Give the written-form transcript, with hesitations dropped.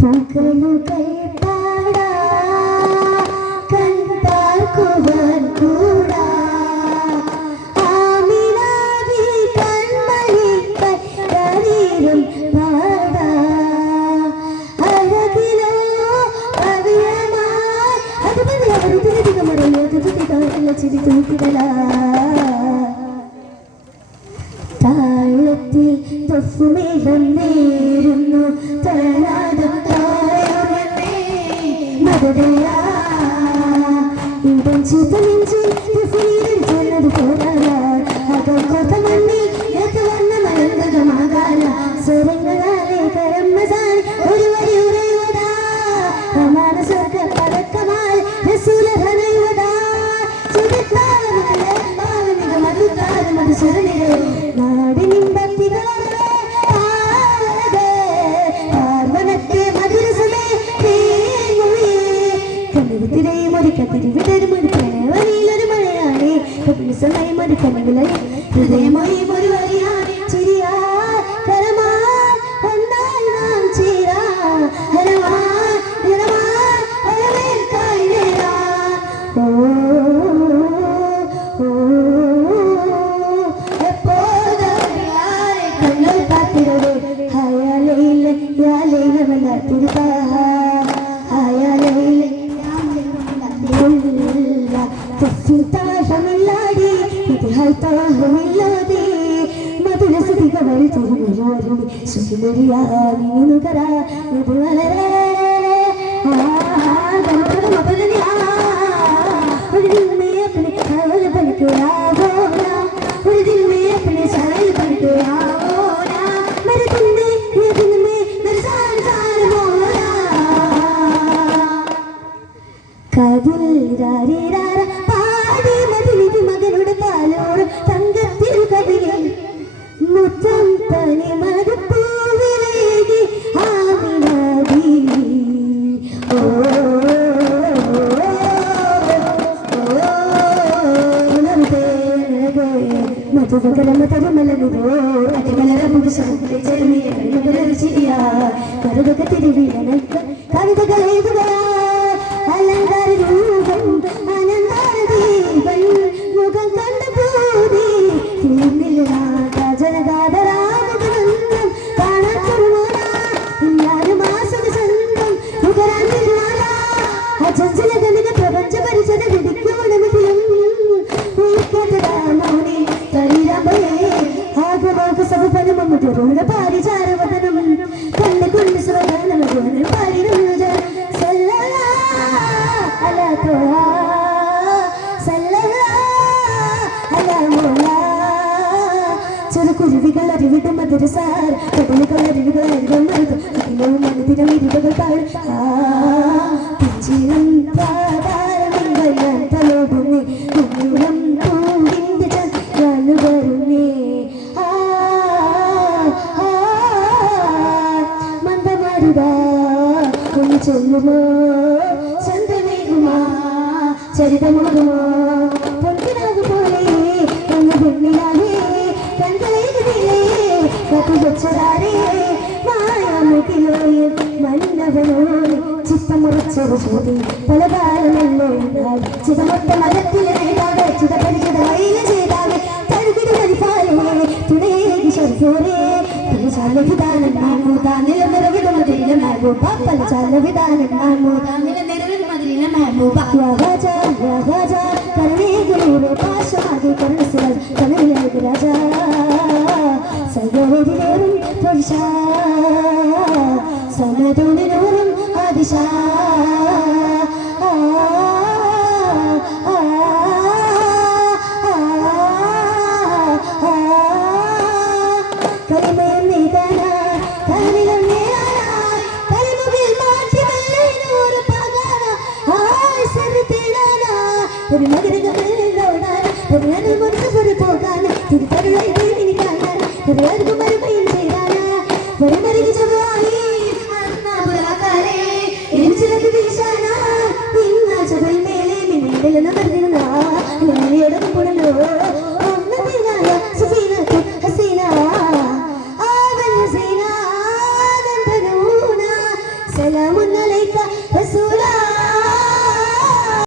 പൂക്കളുകൾ പാടാ കൺപാർക്കുവാൻ കൂടാ ആമിനാവി കൺമണിക്കൈ കരീരും പാടാ അഴകിലോ കവിയമായി അതുപോലെ അവരുതിരിക മറയോ തുതികാരല്ല ചിരി തൂക്കിടലാ താളത്തിൽ തൊഫുമേഘം നേരുന്നു തളനാദം താഴെ മധുരയാ ഇടം ചിതമിഞ്ചി തൊഫുനീരിൽ ചെന്നത് പോരാ അകം കൊത്ത മണ്ണിൽ എത്തുവന്ന മലർന്നകമാകാന സ്വരങ്ങളാലെ കരമ്മസാൻ ഒരു വരി ഉറയുവതാ പ്രമാണ സ്വർഗ പതക്കമായി രസൂലഹനയുവതാ ചിരിത്താവമില്ല മാവനിക മധുത്താരം അത് സുരനിരേ ഹൃദയമായി ഒരു വരിയാണ് ചിരിയാ കരമാ ഒന്നാൽ നാം ചീരാ ഹരമാ ഹരമാ ഹരമേൽക്കായി നേരാ ഓ എപ്പോഴും കണ്ണൽ കാത്തിരവേ ഹയാലയില്ല യാലയില വല്ലാത്തിരുതാ ഹയാലയില്ല യാലയില തൊഫിൽ താഴമില്ലാടി താഹമില്ലാതെ മധുര സുതികവൾ തുറന്നുവാരുടെ സുഖിമറിയാനുകര ഇത് വളരെ ഒരു ദിൽ में अपने ख्याल बन के आओ ना ഒരു दिल में अपने साल बन के आओ ना मेरे दिल में ये दिल में मेरे साल साल बोला कादिल रारी रारा പാടി മതിലിതി മകനുടെ കാലോട് തങ്കത്തിൽ കവികൾ മുത്തം തനി മധുപ്പൂവിലേകി ആമിനാദി ഓ മധുവകരമ തരുമലോ അതിമലര പുരുഷന്റെ ചെറുമിയ കരുതക തിരുവിഴനക്ക കവിതകൾ എഴുതുകയാ അലങ്കാര രൂപം അനന്താര ദീപൻ മുഖം കണ്ട പൂതി തീർന്നില്ല ജനഗാധരാമുഖനന്ദം കാണാൻ തുറന്നോട ഇല്ലാരും ആസന സ്വന്തം മുഖരാൻ നിർവാണ അജഞ്ചല ഗണിക പ്രപഞ്ച പരിചര വിധിക്കുമണമതിയും ഉയർക്കത്തതാ മൗനി തരീരാമയേ ആഗമോക സഭപനമ മുതലുള്ള പാരിചാരവദനം കണ്ണു കൊണ്ട് സ്വഗാനമ പാരിരുജ സല്ലല്ലാ അലാ തോഹാ ചെറുകുരുവികൾ അറിവിടും മധുരസാർ കടലുകൾ അറിവുകൾ അറിവും അഖിലവും മനുതിരം ഇരുവകൾ പാടും പിഞ്ചിലും പാതാരമങ്ങൾ ഞാൻ തലോടുന്നേ കുഞ്ഞുളം പൂവിൻ്റെ ചാലു വരുന്നേ മന്ദമാരുക ഒന്ന് ചൊല്ലുമോ ചന്ദ്രമേകുമാ ചരിതമോകുമോ പൊൻകിനാകു പോലെ ഒന്ന് പെണ്ണിനാകെ മന്നവനോട് ചിത്തമുറച്ചൊരു ചോതി പല കാലമല്ലോ ചിതമൊത്ത മരത്തിലെ ചിതപരിചിത വൈല ചെയ്താൽ തഴുകിട് കരിപ്പാലേ തുണേകി ശരിയോരേ പലചാല വിധാനം നാമൂതാ നിലനിറവിട മതിലിന മഹബൂബ പലചാല വിധാനം നാമൂതാ നിലനിറവിട മതിലിന മഹബൂബ രാജ രാജ കരുണേ ഗുരുവേ പാശമാകെ കരുണ സിരാജ് കനവിലേക്ക് രാജാ സൈവരിലേറും തൊഴിശ സമതൂണിനോറും ആദിശ കരിമയം നീതാന കനിലം നേരാന കരിമുകിൽ മാറ്റി വെള്ളൂറ് പകാന ആയ് സെറി തേടാന ഒരു മകരകമേലോടാന ഒരു അനുമൊരു ഒരു പോകാന തിരുത്തരുളൈ കാണാൻ ഒരു മരുമയും ചെയ്താന ഒരു മരിച്ചു